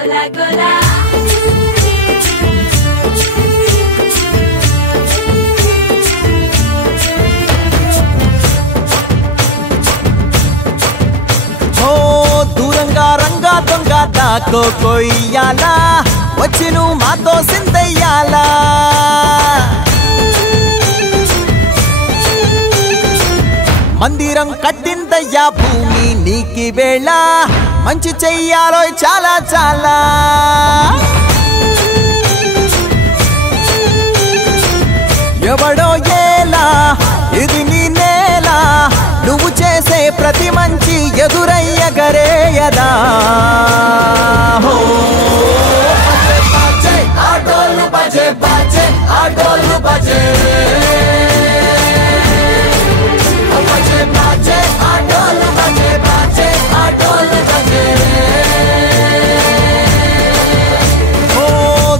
गोला गोला దూరంగా రంగా దొంగ దాకో కొయ్యాలా వచ్చి నువ్వు మాతో సిందయ్యాలా మందిరం కట్టిందయ్యా భూమి నీకి వేళ మంచి చెయ్యాలో చాలా చాలా ఎవడో ఏలా ఇది నీ నేల నువ్వు చేసే ప్రతి మంచి ఎదురయ్యగరేయదా ఆటోలు బజే బజే ఆటోలు బజే బజే బజే ఆటోలు బజే బజే ఆటోలు బజే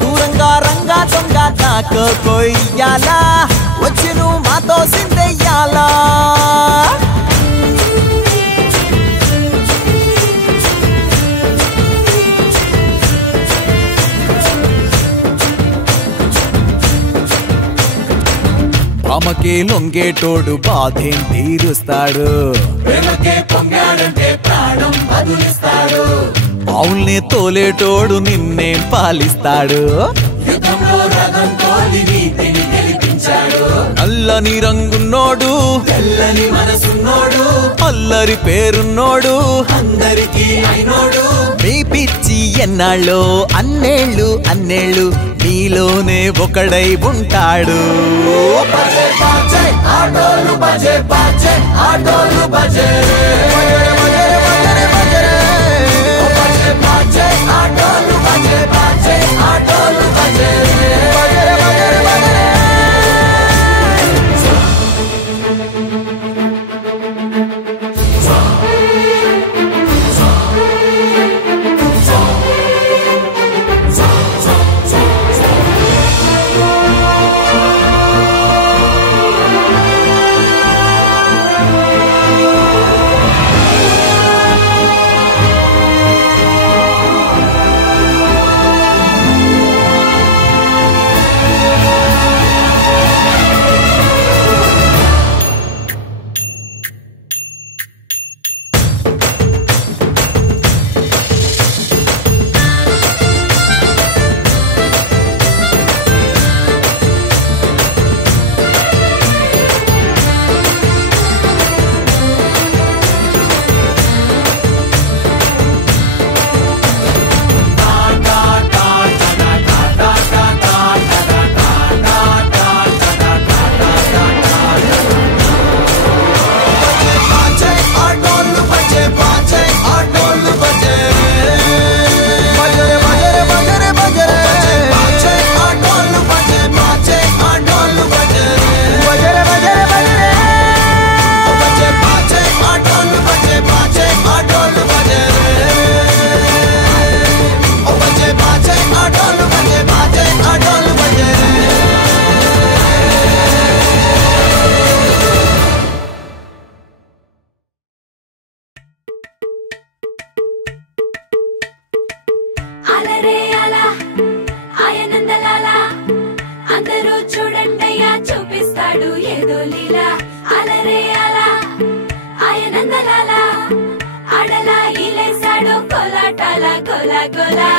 దూరంగా రంగా దొంగ దాకో కొయ్యాలా వచ్చి నువ్వు మాతో సిందయ్యాలా అమ్మకే లొంగేటోడు బాధేం తీరుస్తాడు ప్రేమకే పొంగాడంటే ప్రాణం బదులిస్తాడు పావుల్ని తోలేటోడు నిన్నేం పాలిస్తాడు యుద్ధంలో రథం తోలి నీతిని గెలిపించాడు నల్లని రంగున్నోడు తెల్లని మనసున్నోడు అల్లరి పేరున్నోడు అందరికీ అయినోడు మీ పిచ్చి ఎన్నాళ్ళో అన్నేళ్ళు అన్నేళ్ళు నీలోనే ఒకడై ఉంటాడు ఆటోలు బజే బజే ఆటోలు బజే ఆటోలు బజే బజే ఆటోలు బజే गोला गोला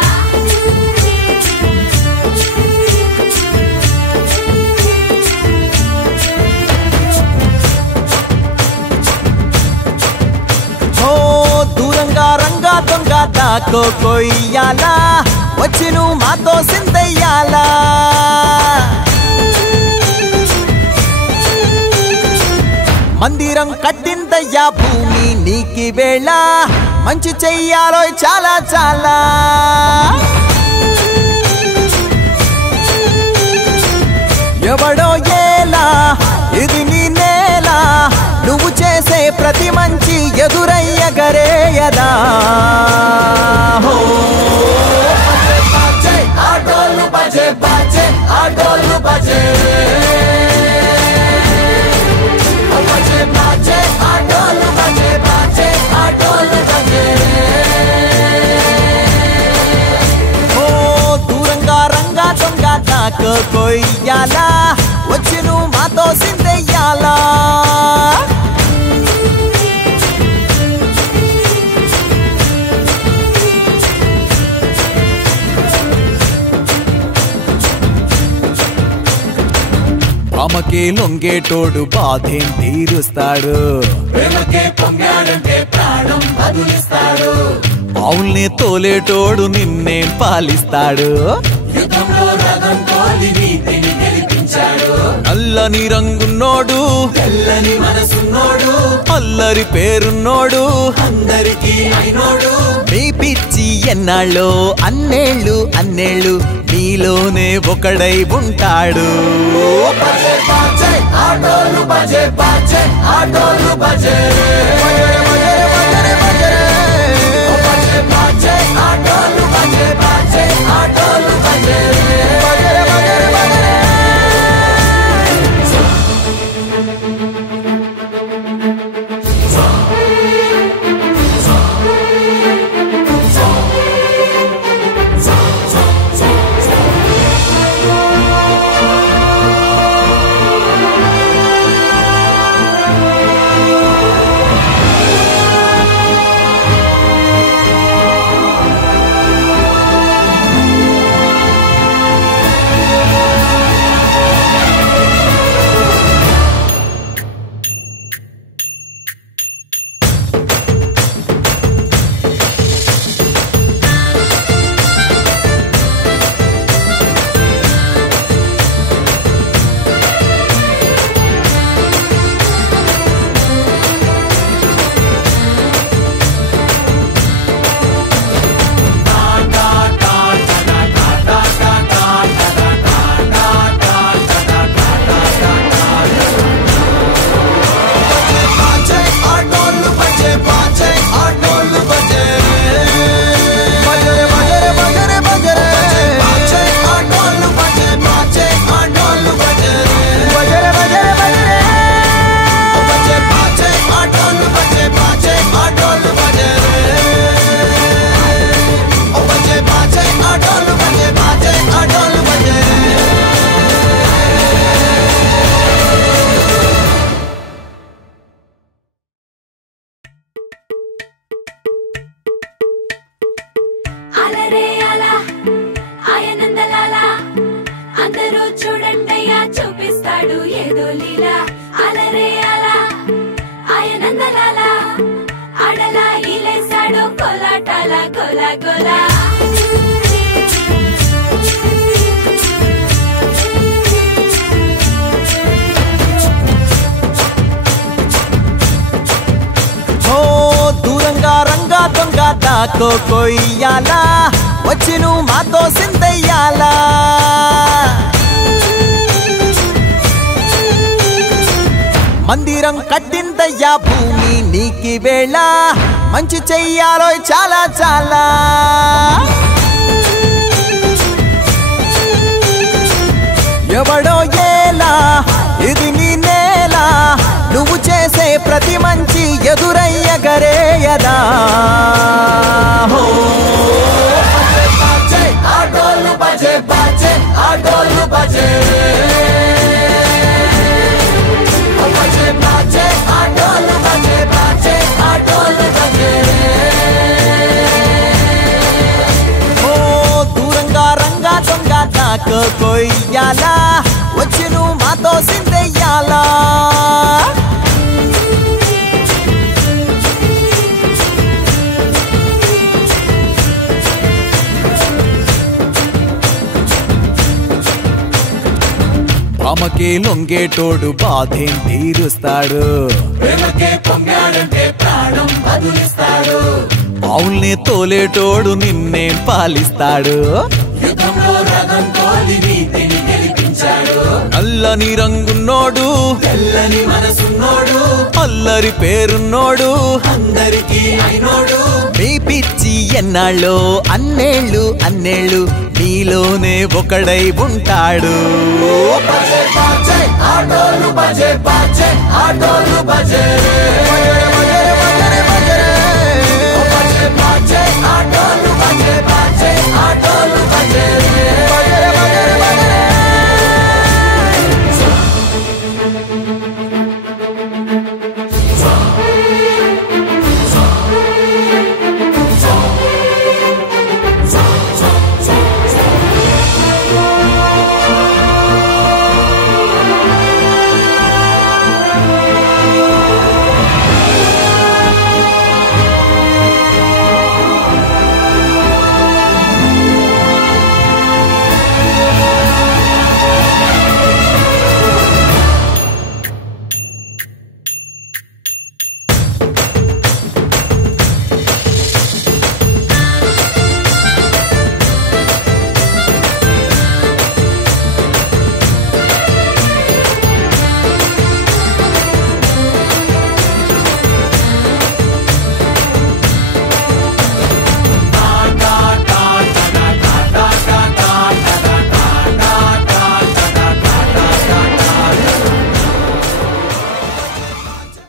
దూరంగా రంగా దొంగ దాకో కొయ్యాలా వచ్చి నువ్వు మాతో సిందయ్యాలా మందిరం కట్టిందయ్యా భూమి నీకి వేళ మంచి చెయ్యాలో చాలా చాలా ఎవడో ఏలా ఇది నీ నేల నువ్వు చేసే ప్రతి మంచి ఎదురయ్యగరేయదా ఆటోలు బజే బజే ఆటోలు బజే బజే బజే ఆటోలు బజే బజే ఆటోలు బజే కొయ్యాలా వచ్చి నువ్వు మాతో సిందెయ్యాలా ఆమెకే లొంగేటోడు బాధేం తీరుస్తాడు ప్రేమకే పొంగాడంటే ప్రాణం బదులిస్తాడు ఆవుల్ని తోలేటోడు నిన్నేం పాలిస్తాడు యుద్ధంలో రథం తోలి నీతిని గెలిపించాడు నల్లని రంగున్నోడు తెల్లని మనసున్నోడు అల్లరి పేరున్నోడు అందరికీ అయినోడు మీ పిచ్చి ఎన్నాళ్ళో అన్నేళ్ళు అన్నేళ్ళు నీలోనే ఒకడై ఉంటాడు బజే బాజే ఆటోలు బజే బాజే ఆటోలు బజే బజే బాజే ఆటోలు బజే బాజే ఆటోలు బజే అందరూ చూడండయ్యా చూపిస్తాడు ఏదో లీలా అలరే అలా ఆయనందలాల ఆడలా ఇలేసాడు కోలాటాల గోలా గోలా దూరంగా రంగా దొంగ దాకో కొయ్యాలా వచ్చి నువ్వు మాతో సిందెయ్యాలా మందిరం కట్టిందయ్యా భూమి నీకి వేళ మంచి చెయ్యాలో చాలా చాలా ఎవడో ఏలా ఇది నీ నేల నువ్వు చేసే ప్రతి మంచి ఎదురయ్యగరేయదా ఆటోలు బజే బాజే ఆటోలు బజే బజే బాజే ఆటోలు బజే బాజే ఆటోలు బజే దూరంగా రంగా దొంగ దాకో కొయ్యాలా వచ్చి నువ్వు మాతో సిందెయ్యాలా ఆమెకే లొంగేటోడు బాధేం తీరుస్తాడు ప్రేమకే పొంగాడంటే ప్రాణం బదులిస్తాడు ఆవుల్ని తోలేటోడు నిన్నేం పాలిస్తాడు యుద్ధంలో రథం తోలి నీతిని గెలిపించాడు నల్లని రంగున్నోడు తెల్లని మనసున్నోడు అల్లరి పేరున్నోడు అందరికీ అయినోడు మీ పిచ్చి ఎన్నాళ్ళో అన్నేళ్ళు అన్నేళ్ళు నీలోనే ఒకడై ఉంటాడు బజే బాజే ఆటోలు బజే బాజే ఆటోలు బజే